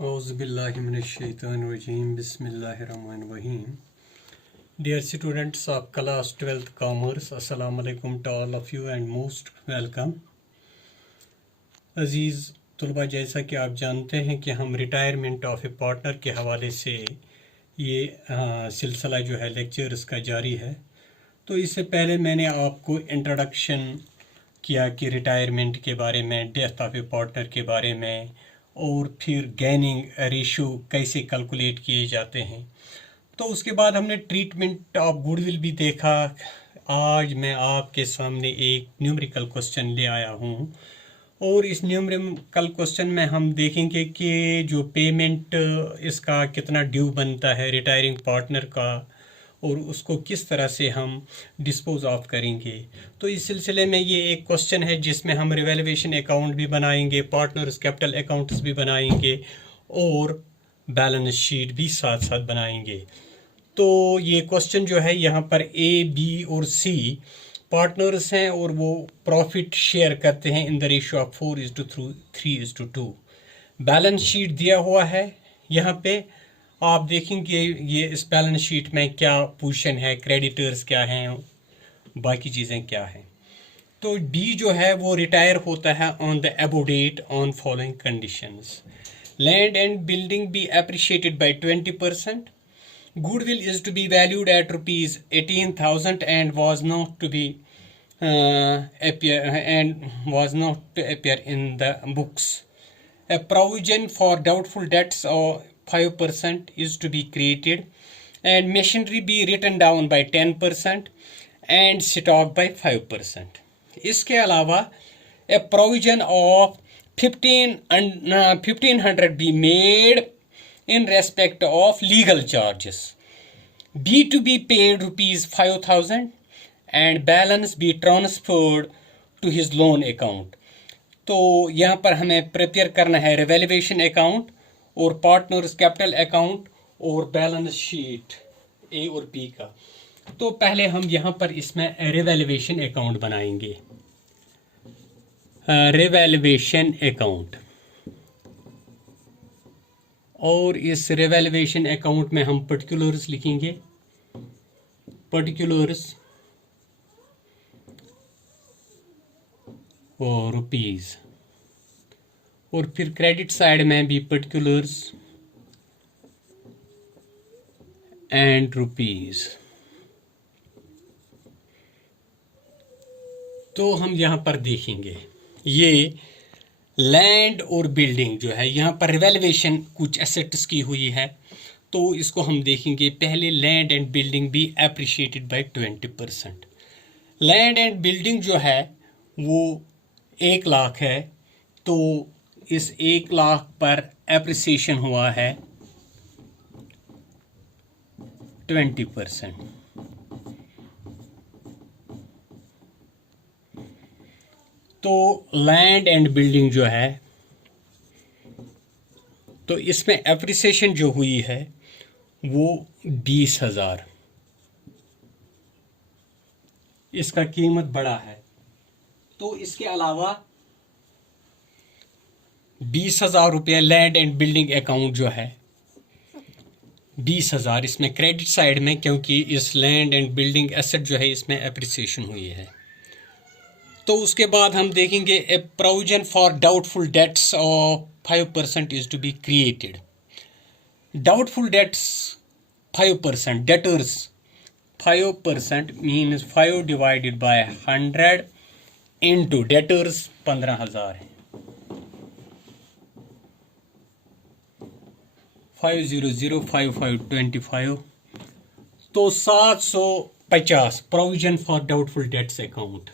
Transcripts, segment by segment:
Auzubillahiminash-shaytanir-rajim. Bismillahir-rahmanir-rahim. Dear students of class 12th Commerce, Assalamu alaikum to all of you and most welcome. अज़ीज़ तलबा, जैसा कि आप जानते हैं कि हम रिटायरमेंट ऑफ ए पार्टनर के हवाले से ये सिलसिला जो है लेक्चर्स का जारी है। तो इससे पहले मैंने आपको इंट्रोडक्शन किया कि रिटायरमेंट के बारे में, डेथ ऑफ ए पार्टनर के बारे में, और फिर गेनिंग रेशो कैसे कैलकुलेट किए जाते हैं। तो उसके बाद हमने ट्रीटमेंट ऑफ गुडविल भी देखा। आज मैं आपके सामने एक न्यूमेरिकल क्वेश्चन ले आया हूँ और इस न्यूमेरिकल क्वेश्चन में हम देखेंगे कि जो पेमेंट इसका कितना ड्यू बनता है रिटायरिंग पार्टनर का और उसको किस तरह से हम डिस्पोज ऑफ करेंगे। तो इस सिलसिले में ये एक क्वेश्चन है जिसमें हम रिवैल्यूएशन अकाउंट भी बनाएंगे, पार्टनर्स कैपिटल अकाउंट्स भी बनाएंगे और बैलेंस शीट भी साथ साथ बनाएंगे। तो ये क्वेश्चन जो है यहाँ पर ए, बी और सी पार्टनर्स हैं और वो प्रॉफिट शेयर करते हैं in the ratio of 4:3:2। Balance sheet दिया हुआ है। यहाँ पे आप देखेंगे ये इस बैलेंस शीट में क्या पोजीशन है, क्रेडिटर्स क्या हैं, बाकी चीज़ें क्या हैं। तो बी जो है वो रिटायर होता है on the above date on following conditions. Land and building be appreciated by 20%. Goodwill is to be valued at ₹18,000 and was not to appear in the books. A provision for doubtful debts of 5% is to be created and machinery be written down by 10% and stock by 5%. इसके अलावा a provision of 1,500 be made in respect of legal charges. B to be paid ₹5,000 and balance be transferred to his loan account. तो यहाँ पर हमें prepare करना है revaluation account और partners capital account और बैलेंस शीट ए और बी का। तो पहले हम यहाँ पर इसमें रिवैल्यूएशन अकाउंट बनाएंगे। रिवैल्यूएशन अकाउंट, और इस रिवैल्यूएशन अकाउंट में हम पर्टिकुलर्स लिखेंगे, पर्टिकुलर्स और रुपीज़, और फिर क्रेडिट साइड में भी पर्टिकुलर्स एंड रुपीज़। तो हम यहाँ पर देखेंगे ये लैंड और बिल्डिंग जो है, यहाँ पर रिवैल्यूएशन कुछ एसेट्स की हुई है। तो इसको हम देखेंगे। पहले लैंड एंड बिल्डिंग भी appreciated by 20%। Land and building जो है वो 1 लाख है। तो इस 1 लाख पर एप्रिसिएशन हुआ है 20%। तो लैंड एंड बिल्डिंग जो है, तो इसमें एप्रिसिएशन जो हुई है वो 20,000। इसका कीमत बड़ा है। तो इसके अलावा 20,000 रुपये लैंड एंड बिल्डिंग अकाउंट जो है 20,000 इसमें क्रेडिट साइड में, क्योंकि इस लैंड एंड बिल्डिंग एसेट जो है इसमें एप्रिसिएशन हुई है। तो उसके बाद हम देखेंगे a provision for doubtful debts of 5% is to be created. Doubtful debts 5%, debtors 5% means 5 divided by 100 into debtors 15,000 है। 5005525, तो 750 provision for doubtful debts account.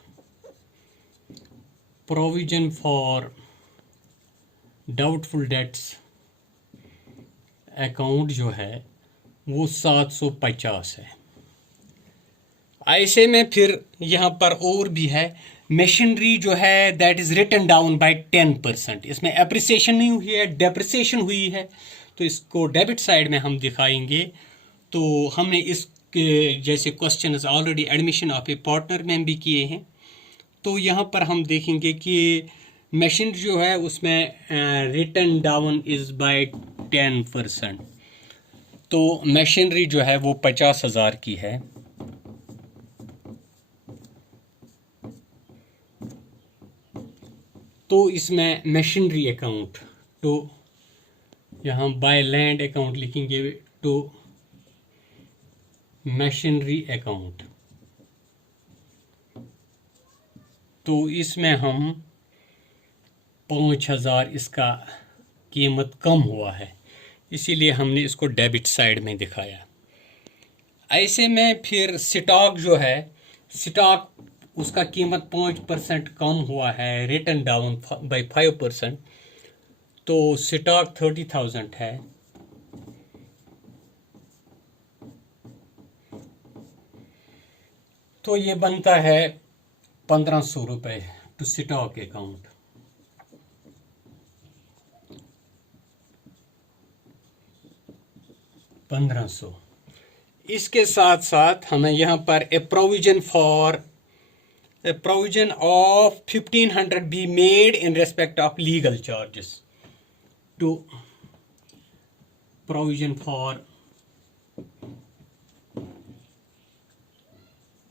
Provision for doubtful debts account जो है वो 750 है। ऐसे में फिर यहाँ पर और भी है। मशीनरी जो है that is written down by 10%। इसमें एप्रिसिएशन नहीं हुई है, डेप्रिसिएशन हुई है। तो इसको डेबिट साइड में हम दिखाएंगे। तो हमने इसके जैसे question already admission of A partner में भी किए हैं। तो यहाँ पर हम देखेंगे कि मशीन जो है उसमें रिटन डाउन इज़ बाय 10%। तो मशीनरी जो है वो 50,000 की है। तो इसमें मशीनरी अकाउंट तो यहाँ बाय लैंड अकाउंट लिखेंगे तो मशीनरी अकाउंट। तो इसमें हम 5,000 इसका कीमत कम हुआ है, इसीलिए हमने इसको डेबिट साइड में दिखाया। ऐसे में फिर स्टॉक जो है, स्टॉक उसका कीमत 5% कम हुआ है, रिटन डाउन बाय 5%। तो स्टॉक 30,000 है। तो ये बनता है 1,500 रुपये टू स्टॉक अकाउंट। $1,500। इसके साथ साथ हमें यहाँ पर a provision of 1,500 be made in respect of legal charges to provision for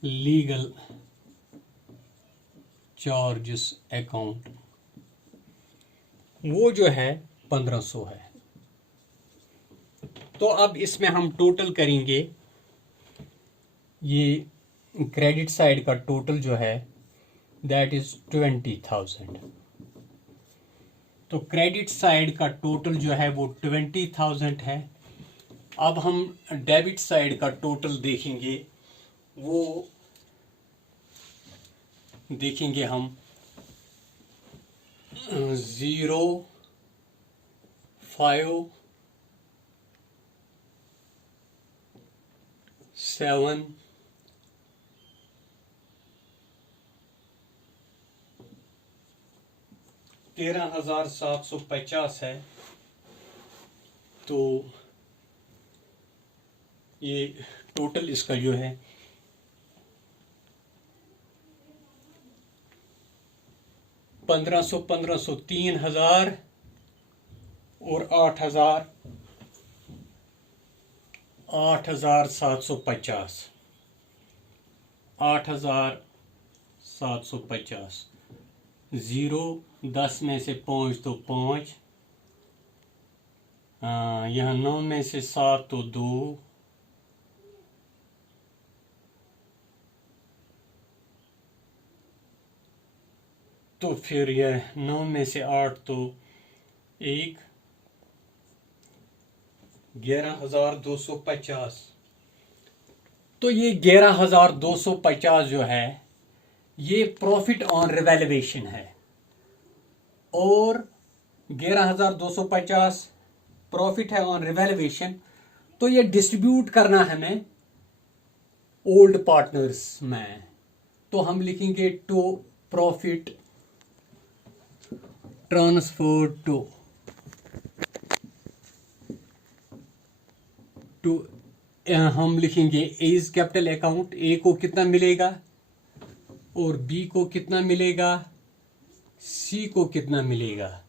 legal charges account, वो जो है 1,500 है। तो अब इसमें हम टोटल करेंगे, ये क्रेडिट साइड का टोटल जो है दैट इज 20,000। तो क्रेडिट साइड का टोटल जो है वो 20,000 है। अब हम डेबिट साइड का टोटल देखेंगे, वो देखेंगे हम 0, 5, 7, 13,750 है। तो ये टोटल इसका जो है 1,500, 1,500, 3,000 और 8,750, 8,750। 0, 10 में से 5 तो 5, यहाँ 9 में से 7 तो 2, तो फिर यह 9 में से 8 तो 1, 11,250। तो ये 11,250 जो है ये प्रॉफिट ऑन रिवैल्यूएशन है, और 11,250 प्रॉफिट है ऑन रिवैल्यूएशन। तो ये डिस्ट्रीब्यूट करना है हमें ओल्ड पार्टनर्स में। तो हम लिखेंगे टू प्रॉफिट ट्रांसफर टू हम लिखेंगे एज कैपिटल अकाउंट। ए को कितना मिलेगा और बी को कितना मिलेगा, सी को कितना मिलेगा।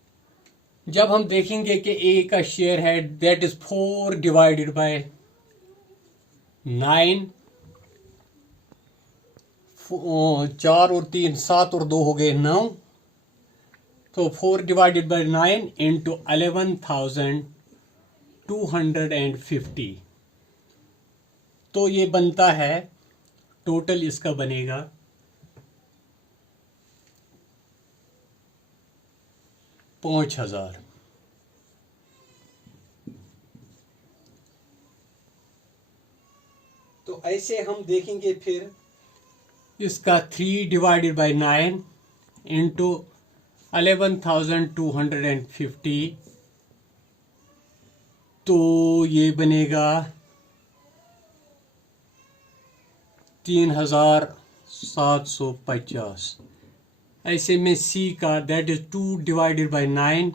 जब हम देखेंगे कि ए का शेयर है दैट इज 4 डिवाइडेड बाय 9, 4 और 3 7 और 2 हो गए 9। तो 4 डिवाइडेड बाय 9 इंटू 11,250। तो ये बनता है, टोटल इसका बनेगा 5,000। तो ऐसे हम देखेंगे फिर इसका 3 डिवाइडेड बाय 9 इंटू 11,250। तो ये बनेगा 3,750। ऐसे में सी का that is 2 divided by 9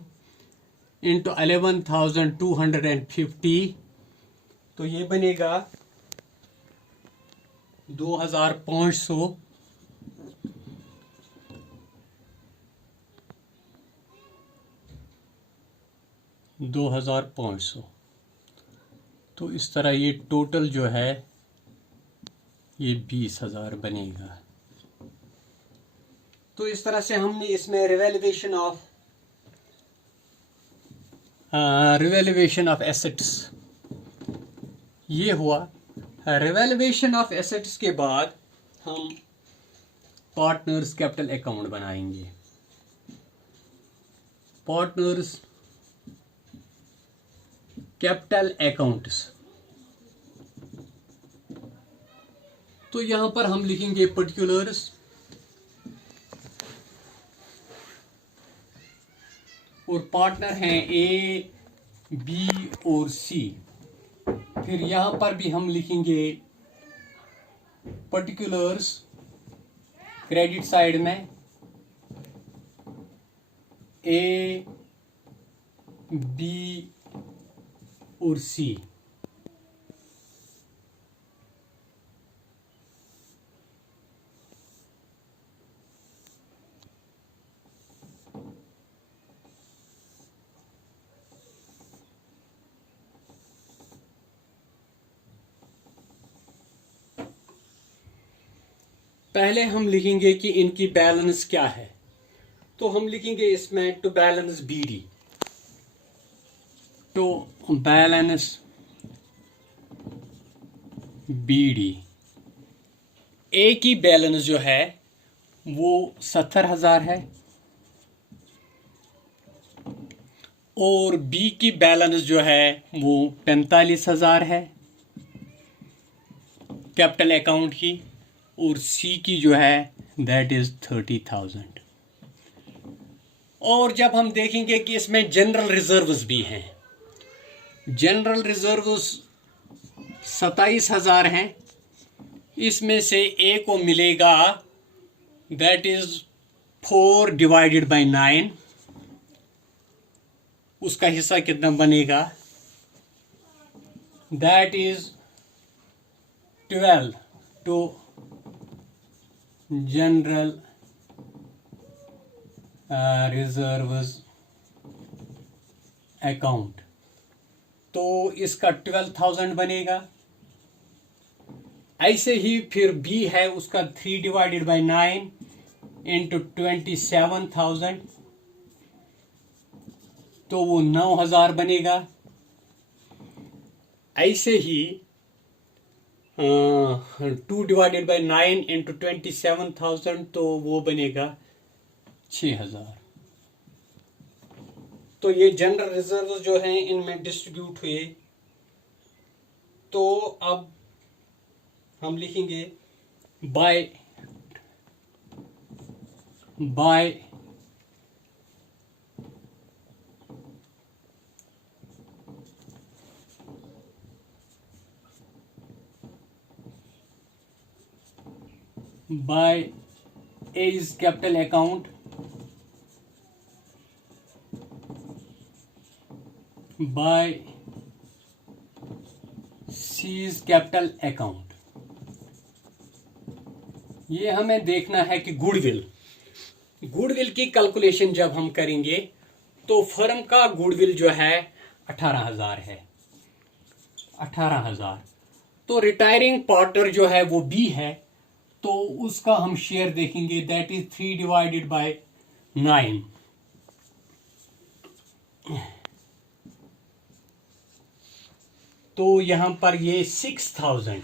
into 11,250। तो ये बनेगा 2,500। 2500। तो इस तरह ये टोटल जो है ये 20,000 बनेगा। तो इस तरह से हमने इसमें रिवैल्यूएशन ऑफ एसेट्स ये हुआ। रिवैल्यूएशन ऑफ एसेट्स के बाद हम पार्टनर्स कैपिटल अकाउंट बनाएंगे। पार्टनर्स कैपिटल अकाउंट्स, तो यहां पर हम लिखेंगे पर्टिकुलर्स और पार्टनर हैं ए, बी और सी। फिर यहां पर भी हम लिखेंगे पर्टिकुलर्स क्रेडिट साइड में ए, बी और सी। पहले हम लिखेंगे कि इनकी बैलेंस क्या है। तो हम लिखेंगे इसमें to balance BD, to balance BD. A की बैलेंस जो है वो 70,000 है और बी की बैलेंस जो है वो 45,000 है कैपिटल अकाउंट की, और सी की जो है दैट इज 30,000। और जब हम देखेंगे कि इसमें जनरल रिजर्व्स भी हैं, जनरल रिजर्व्स 27,000 हैं, इसमें से ए को मिलेगा दैट इज 4 डिवाइडेड बाय 9। उसका हिस्सा कितना बनेगा, that is 12 to general reserves account. तो इसका 12,000 बनेगा। ऐसे ही फिर बी है, उसका 3 डिवाइडेड बाय 9 इंटू 27,000, तो वो 9,000 बनेगा। ऐसे ही 2 डिवाइडेड बाय 9 इंटू 27,000, तो वो बनेगा 6,000। तो ये जनरल रिजर्व जो हैं इनमें डिस्ट्रीब्यूट हुए। तो अब हम लिखेंगे bye A's capital account by C's capital account। ये हमें देखना है कि गुडविल की कैलकुलेशन जब हम करेंगे तो फर्म का गुडविल जो है 18,000 है, 18,000। तो रिटायरिंग पार्टनर जो है वो बी है, तो उसका हम शेयर देखेंगे दैट इज 3 डिवाइडेड बाय 9। तो यहां पर ये 6,000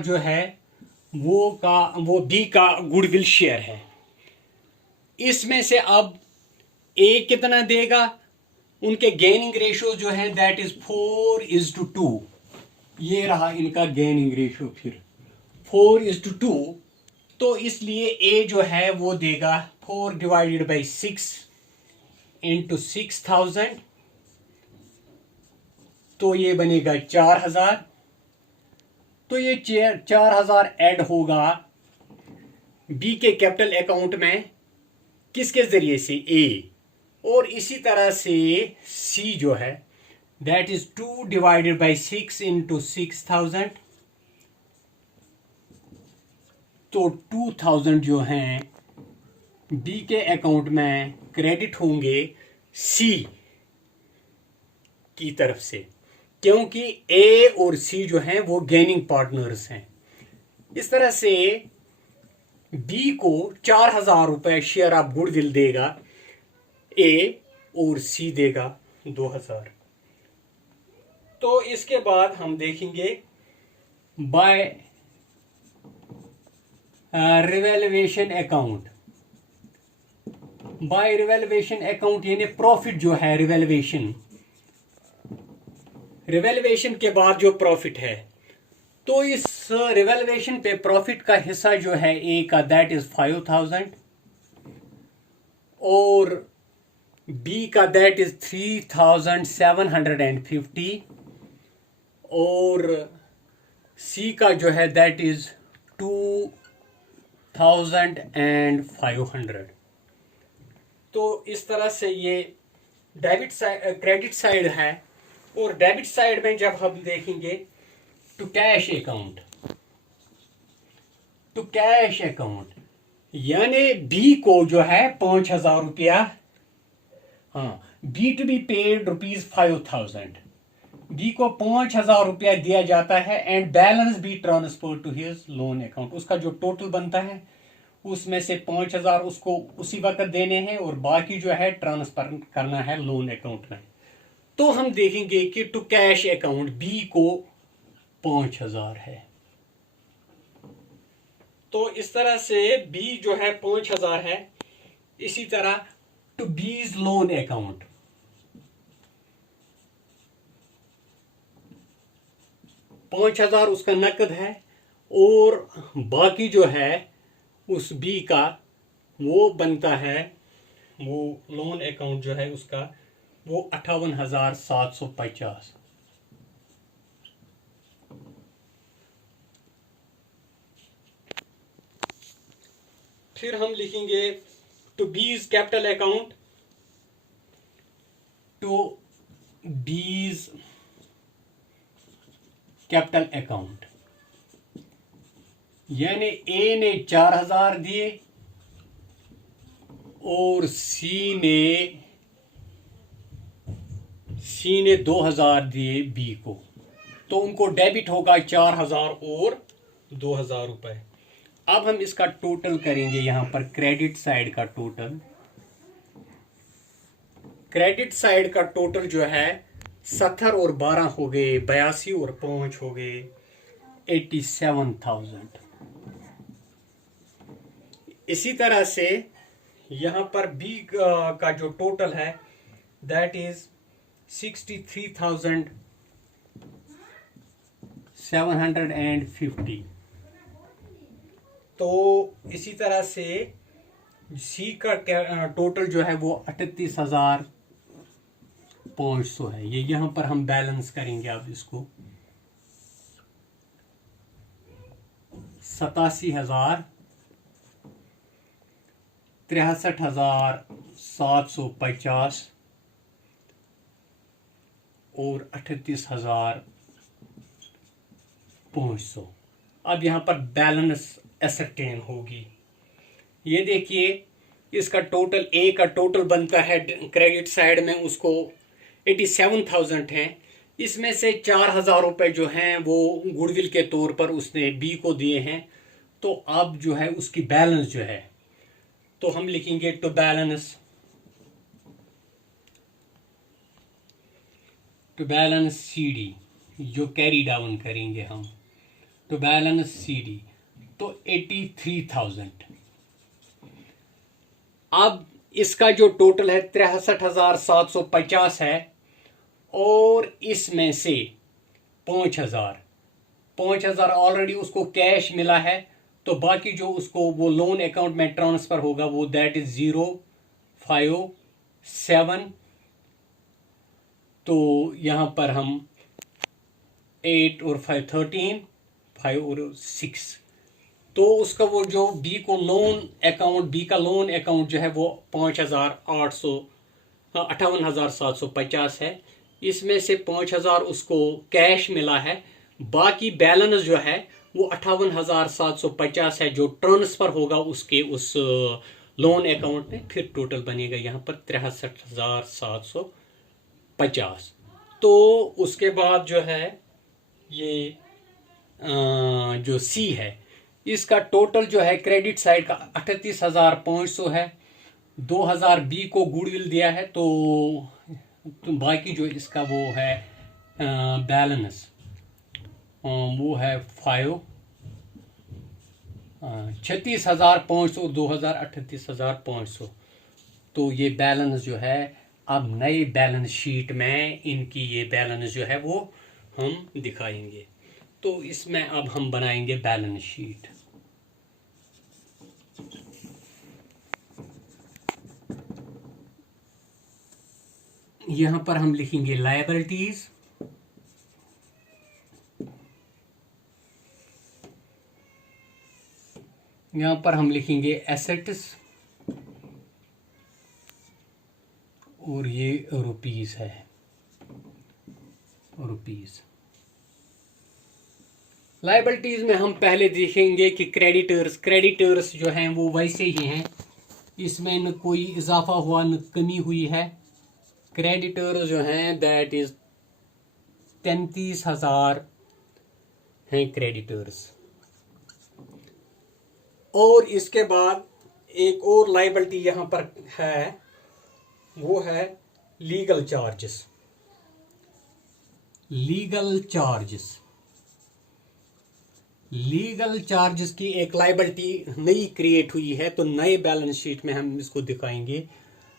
जो है वो बी का गुडविल शेयर है। इसमें से अब ए कितना देगा, उनके गेनिंग रेशियो जो है दैट इज 4:2। ये रहा इनका गेनिंग रेशियो, फिर 4:2। तो इसलिए ए जो है वो देगा 4 डिवाइडेड बाई 6 इंटू 6,000, तो ये बनेगा 4,000। तो ये 4,000 ऐड होगा बी के कैपिटल अकाउंट में, किसके जरिए से, ए। और इसी तरह से सी जो है that is 2 divided by 6 into 6,000, तो 2,000 जो हैं बी के अकाउंट में क्रेडिट होंगे सी की तरफ से, क्योंकि ए और सी जो हैं वो गेनिंग पार्टनर्स हैं। इस तरह से बी को 4,000 रुपए शेयर ऑफ गुडविल देगा ए और सी देगा 2,000। तो इसके बाद हम देखेंगे by revaluation account. By revaluation account यानी प्रॉफिट जो है, रिवैल्यूएशन के बाद जो प्रॉफिट है, तो इस रिवैल्यूएशन पे प्रॉफिट का हिस्सा जो है ए का दैट इज 5,000 और बी का दैट इज 3,750 और सी का जो है दैट इज 2,500। तो इस तरह से ये डेबिट साइड, क्रेडिट साइड है। और डेबिट साइड में जब हम देखेंगे to cash account, to cash account यानी बी को जो है 5,000 रुपया, हाँ, B to be paid ₹5,000, B को 5,000 रुपया दिया जाता है and balance B transfer to his loan account. उसका जो टोटल बनता है उसमें से 5,000 उसको उसी वक्त देने हैं और बाकी जो है ट्रांसफर करना है लोन अकाउंट में। तो हम देखेंगे कि टू कैश अकाउंट बी को 5,000 है। तो इस तरह से बी जो है 5,000 है। इसी तरह टू बीज लोन अकाउंट, $5,000 उसका नकद है और बाकी जो है उस बी का वो बनता है, वो लोन अकाउंट जो है उसका वो 58,750। फिर हम लिखेंगे to B's capital account, to B's capital account यानी ए ने 4,000 दिए और सी ने 2,000 दिए बी को, तो उनको डेबिट होगा 4,000 और 2,000 रुपए। अब हम इसका टोटल करेंगे यहां पर, क्रेडिट साइड का टोटल। क्रेडिट साइड का टोटल जो है 70 और 12 हो गए 82 और 5 हो गए 87,000। इसी तरह से यहां पर बी का जो टोटल है दैट इज 63,750। तो इसी तरह से सी का टोटल जो है वो 38,500 है। ये यहां पर हम बैलेंस करेंगे अब इसको, 87,000, 63,750 और 38,500। अब यहां पर बैलेंस एसरटेन होगी। ये देखिए इसका टोटल, ए का टोटल बनता है क्रेडिट साइड में उसको 87,000 है। इसमें से 4,000 रुपए जो हैं वो गुडविल के तौर पर उसने बी को दिए हैं। तो अब जो है उसकी बैलेंस जो है, तो हम लिखेंगे टू बैलेंस सीडी, जो कैरी डाउन करेंगे हम, टू बैलेंस सीडी, तो 83,000। अब इसका जो टोटल है 63,750 है और इसमें से 5,000 ऑलरेडी उसको कैश मिला है, तो बाकी जो उसको वो लोन अकाउंट में ट्रांसफर होगा वो दैट इज 057। तो यहां पर हम 8 और 5 13, 5 और 6, तो उसका वो जो बी को लोन अकाउंट, बी का लोन अकाउंट जो है वो 58,750 है। इसमें से 5,000 उसको कैश मिला है, बाकी बैलेंस जो है वो 58,750 है जो ट्रांसफर होगा उसके उस लोन अकाउंट में, फिर टोटल बनेगा यहाँ पर 63,750। तो उसके बाद जो है ये जो सी है, इसका टोटल जो है क्रेडिट साइड का 38,500 है। 2,000 बी को गुडविल दिया है, तो बाकी जो इसका वो है बैलेंस वो है 36,500, 2,000 38,500। तो ये बैलेंस जो है अब नई बैलेंस शीट में इनकी ये बैलेंस जो है वो हम दिखाएंगे। तो इसमें अब हम बनाएंगे बैलेंस शीट। यहां पर हम लिखेंगे लायबिलिटीज, यहां पर हम लिखेंगे एसेट्स, और ये रुपीस है, रुपीस। लायबिलिटीज में हम पहले देखेंगे कि क्रेडिटर्स जो हैं वो वैसे ही हैं, इसमें न कोई इजाफा हुआ न कमी हुई है। क्रेडिटर्स जो हैं दैट इज 33,000 हैं क्रेडिटर्स। और इसके बाद एक और लायबिलिटी यहां पर है, वो है लीगल चार्जेस। लीगल चार्जेस की एक लायबिलिटी नई क्रिएट हुई है, तो नए बैलेंस शीट में हम इसको दिखाएंगे,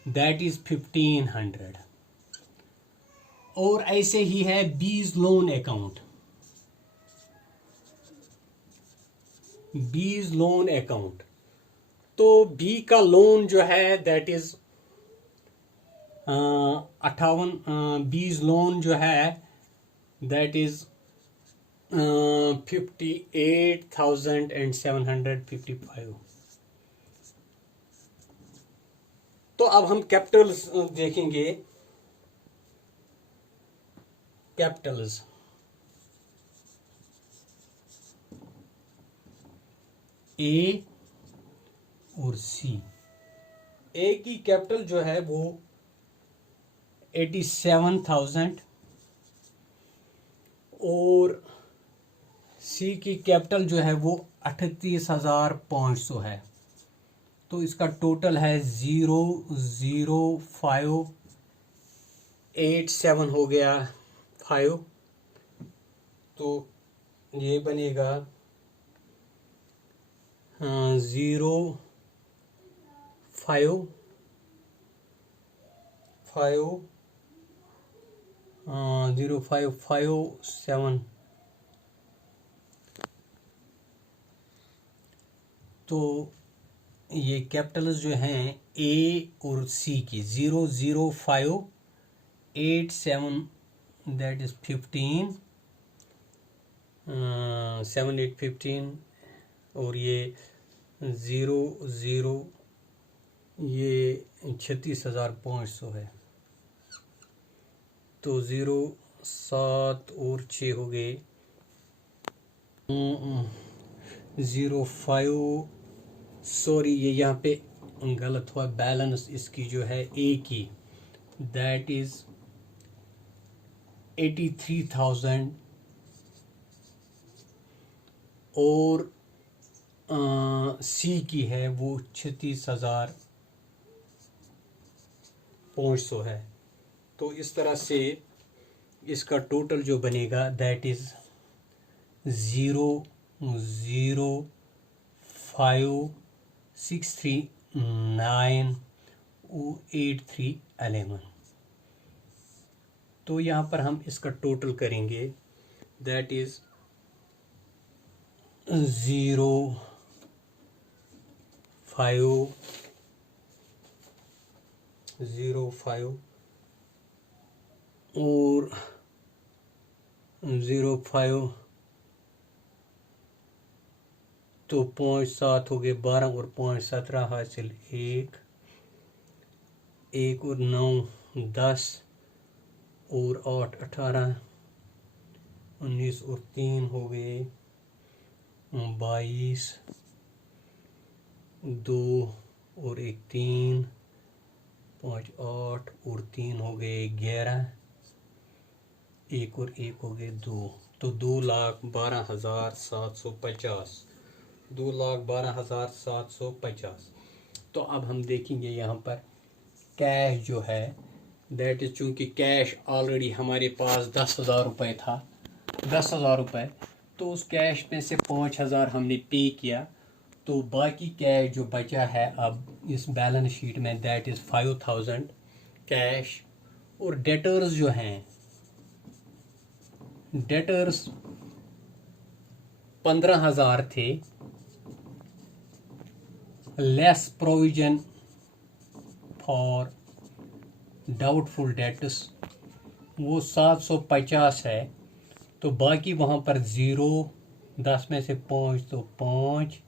दैट इज 1,500। और ऐसे ही है बीज लोन अकाउंट। बीज लोन अकाउंट, तो बी का लोन जो है दैट इज 58, बीज लोन जो है दैट इज 58,755। तो अब हम कैपिटल्स देखेंगे। कैपिटल्स ए और सी। ए की कैपिटल जो है वो 87,000 और सी की कैपिटल जो है वो 38,500 है। तो इसका टोटल है 00587 हो गया 5। तो ये बनेगा 0557। तो ये कैपिटल्स जो हैं ए और सी की 00587 दैट इज 15 7 8 15, और ये 00 ये 36,500 है। तो 07 और 6 हो गए 05। सॉरी, ये यहाँ पे गलत हुआ, बैलेंस इसकी जो है ए की दैट इज 83,000 और सी की है वो 36,500 है। तो इस तरह से इसका टोटल जो बनेगा दैट इज 005,639,8311। तो यहाँ पर हम इसका टोटल करेंगे दैट इज 05 और 05, तो 5.7 हो गए 12 और 5.17 हासिल 1 और 9 10 और 8 18 19 और 3 हो गए 22 2 और एक 3, 5 8 और 3 हो गए 11, एक और एक हो गए 2, तो 2,12,750, 2,12,750। तो अब हम देखेंगे यहाँ पर कैश जो है, दैट इज, चूँकि कैश ऑलरेडी हमारे पास 10,000 रुपये था, 10,000 रुपये, तो उस कैश में से 5,000 हमने पे किया, तो बाकी कैश जो बचा है अब इस बैलेंस शीट में, दैट इज़ 5,000 कैश। और डेटर्स जो हैं, डेटर्स 15,000 थे, less provision for doubtful dates वो 750 है, तो बाकी वहाँ पर 0, 10 में से 5 तो 5,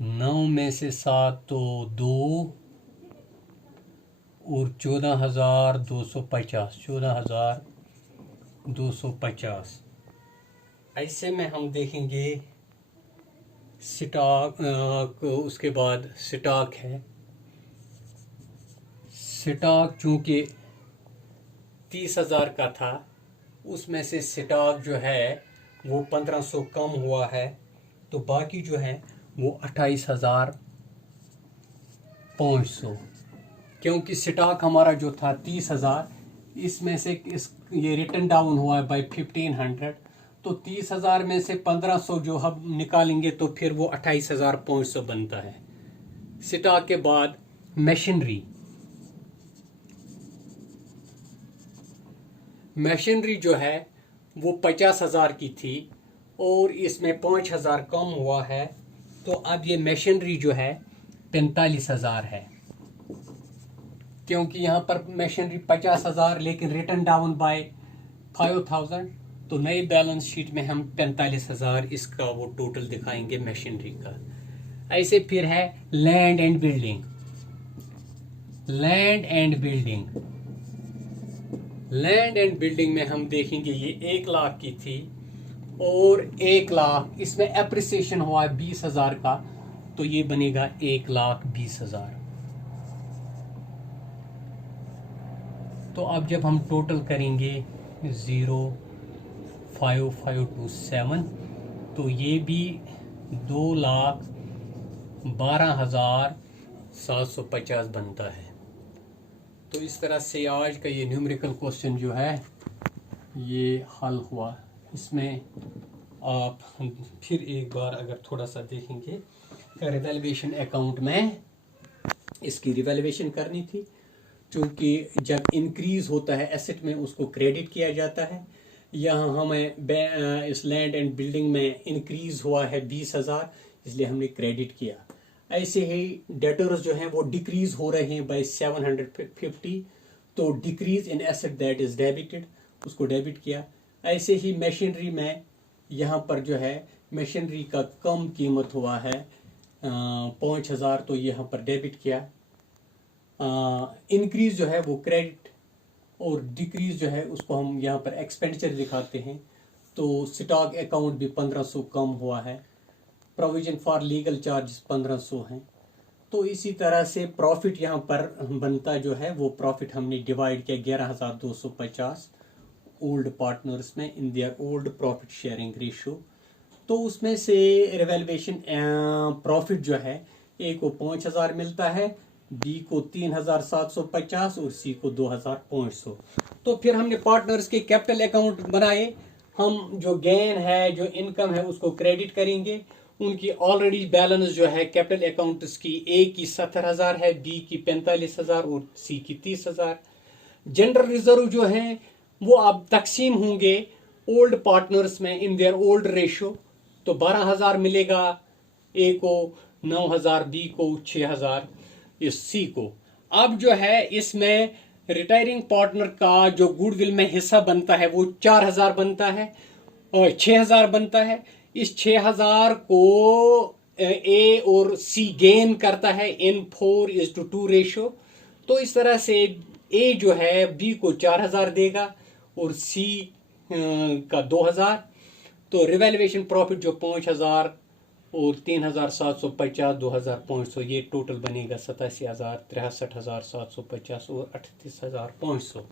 9 में से 7 तो 2 और 14,250, 14,250। ऐसे में हम देखेंगे स्टॉक को। उसके बाद स्टॉक है, स्टॉक चूँकि 30,000 का था, उसमें से स्टॉक जो है वो 1,500 कम हुआ है, तो बाकी जो है वो 28,500। क्योंकि स्टॉक हमारा जो था 30,000, इसमें से ये रिटर्न डाउन हुआ है बाई 1,500, तो 30,000 में से 1,500 जो हम निकालेंगे तो फिर वो 28,500 बनता है। स्टॉक के बाद मशीनरी, मशीनरी जो है वो 50,000 की थी और इसमें 5,000 कम हुआ है, तो अब ये मशीनरी जो है 45,000 है। क्योंकि यहाँ पर मशीनरी 50,000 लेकिन रिटर्न डाउन बाय 5,000, तो नई बैलेंस शीट में हम 45,000 इसका वो टोटल दिखाएंगे मशीनरी का। ऐसे फिर है land and building, land and building, land and building में हम देखेंगे ये 1 लाख की थी और 1 लाख, इसमें एप्रिसिएशन हुआ है 20,000 का, तो ये बनेगा 1,20,000। तो अब जब हम टोटल करेंगे 0,5527, तो ये भी 2,12,750 बनता है। तो इस तरह से आज का ये न्यूमेरिकल क्वेश्चन जो है ये हल हुआ। इसमें आप फिर एक बार अगर थोड़ा सा देखेंगे, रिवैल्यूएशन अकाउंट में इसकी रिवैल्यूएशन करनी थी, क्योंकि जब इंक्रीज होता है एसेट में उसको क्रेडिट किया जाता है। यहाँ हमें इस लैंड एंड बिल्डिंग में इंक्रीज हुआ है 20,000, इसलिए हमने क्रेडिट किया। ऐसे ही डेटर्स जो हैं वो डिक्रीज हो रहे हैं बाय 750, तो decrease in asset that is debited, उसको डेबिट किया। ऐसे ही मशीनरी में यहाँ पर जो है मशीनरी का कम कीमत हुआ है 5,000, तो यहाँ पर डेबिट किया। इंक्रीज जो है वो क्रेडिट और डिक्रीज जो है उसको हम यहाँ पर एक्सपेंडिचर दिखाते हैं, तो स्टॉक अकाउंट भी 1,500 कम हुआ है, प्रोविजन फॉर लीगल चार्ज 1,500 हैं। तो इसी तरह से प्रॉफिट यहाँ पर बनता जो है वो प्रॉफिट हमने डिवाइड किया 11,250 ओल्ड पार्टनर्स में इन दियर ओल्ड प्रॉफिट शेयरिंग रेशियो। तो उसमें से रिवैल्यूएशन प्रॉफिट जो है ए को 5,000 मिलता है, बी को 3,750 और सी को 2,500। तो फिर हमने पार्टनर्स के कैपिटल अकाउंट बनाए। हम जो गेन है, जो इनकम है, उसको क्रेडिट करेंगे। उनकी ऑलरेडी बैलेंस जो है कैपिटल अकाउंट्स की, ए की 70,000 है, बी की 45,000 और सी की 30,000। जनरल रिजर्व जो है वो अब तकसीम होंगे ओल्ड पार्टनर्स में इन देयर ओल्ड रेशियो, तो 12,000 मिलेगा ए को, 9,000 बी को, 6,000 इस सी को। अब जो है इसमें रिटायरिंग पार्टनर का जो गुडविल में हिस्सा बनता है वो 4,000 बनता है और 6,000 बनता है। इस 6,000 को ए और सी गेन करता है इन 4:2 रेशियो। तो इस तरह से ए जो है बी को 4,000 देगा और सी का 2,000। तो रिवैल्यूएशन प्रॉफिट जो 5,000 और 3,750 2,500, ये टोटल बनेगा 87,000, 63,750 और 38,500।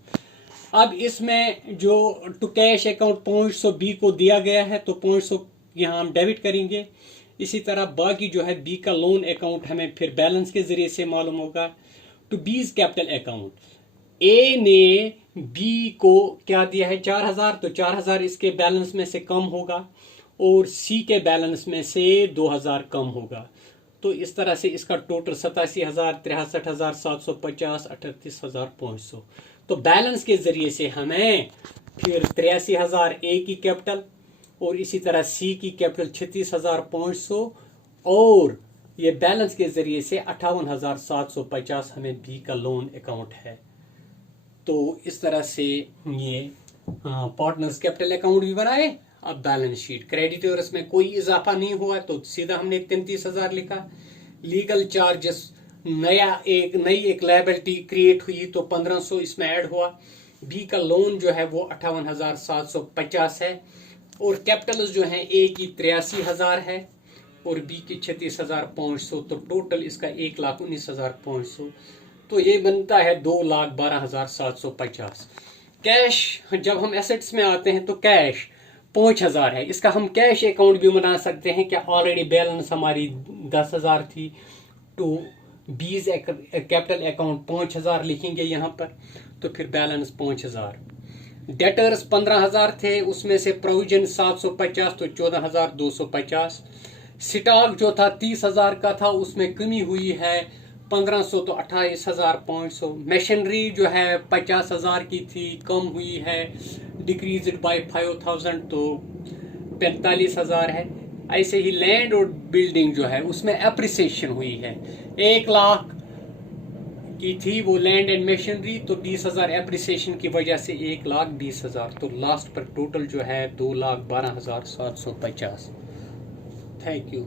अब इसमें जो टू कैश अकाउंट 500 बी को दिया गया है, तो 500 यहाँ हम डेबिट करेंगे। इसी तरह बाकी जो है बी का लोन अकाउंट हमें फिर बैलेंस के जरिए से मालूम होगा। टू बीज कैपिटल अकाउंट, ए ने बी को क्या दिया है 4,000, तो 4,000 इसके बैलेंस में से कम होगा और सी के बैलेंस में से 2,000 कम होगा। तो इस तरह से इसका टोटल 87,000, 63,750, 38,500। तो बैलेंस के जरिए से हमें फिर 83,000 ए की कैपिटल और इसी तरह सी की कैपिटल 36,500 और ये बैलेंस के जरिए से 58,750 हमें बी का लोन अकाउंट है। तो इस तरह से ये पार्टनर्स कैपिटल अकाउंट भी बनाए। अब बैलेंस शीट, क्रेडिटर्स में कोई इजाफा नहीं हुआ तो सीधा हमने 33,000 लिखा। लीगल चार्जेस, नई एक लायबिलिटी क्रिएट हुई तो 1,500 इसमें ऐड हुआ। बी का लोन जो है वो 58,750 है और कैपिटल जो है ए की 83,000 है और बी की 36,500, तो टोटल इसका 1,19,500। तो ये बनता है 2,12,750। कैश, जब हम एसेट्स में आते हैं तो कैश 5,000 है। इसका हम कैश अकाउंट भी बना सकते हैं क्या, ऑलरेडी बैलेंस हमारी 10,000 थी। तो बीज कैपिटल अकाउंट 5,000 लिखेंगे यहाँ पर, तो फिर बैलेंस 5,000। डेटर्स 15,000 थे, उसमें से प्रोविजन 750 तो 14,250। स्टॉक जो था 30,000 का था, उसमें कमी हुई है 1,500 तो 28,500। मशीनरी जो है 50,000 की थी, कम हुई है, डिक्रीज बाय 5,000 तो 45,000 है। ऐसे ही लैंड और बिल्डिंग जो है उसमें एप्रिसिएशन हुई है, 1 लाख की थी वो लैंड एंड मशीनरी, तो 20,000 एप्रिसिएशन की वजह से 1,20,000। तो लास्ट पर टोटल जो है 2,12,750। Thank you.